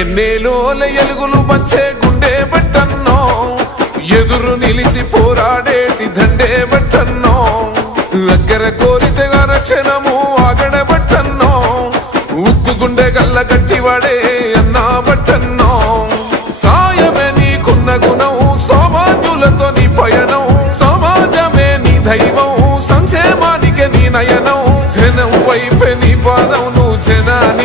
ఎన్నేలోల ఎలుగులు వచ్చే గుండె బట్టన్నో, ఎదురు నిలిచి పోరాడేటి దండే బట్టన్నో, అగ్గర కోరితగా రక్షణము ఆగడ బట్టన్నో, ఉక్కు గుండె గల్ల గట్టివాడే అన్నా బట్టన్నో. సాయమే నీకున్న గుణం, సౌమాన్యులతో నీ పయనం, సమాజమే నీ దైవం, సంక్షేమానికి నీ నయనం, జనం వైపే నీ పాదం, నువ్వు జనాన్ని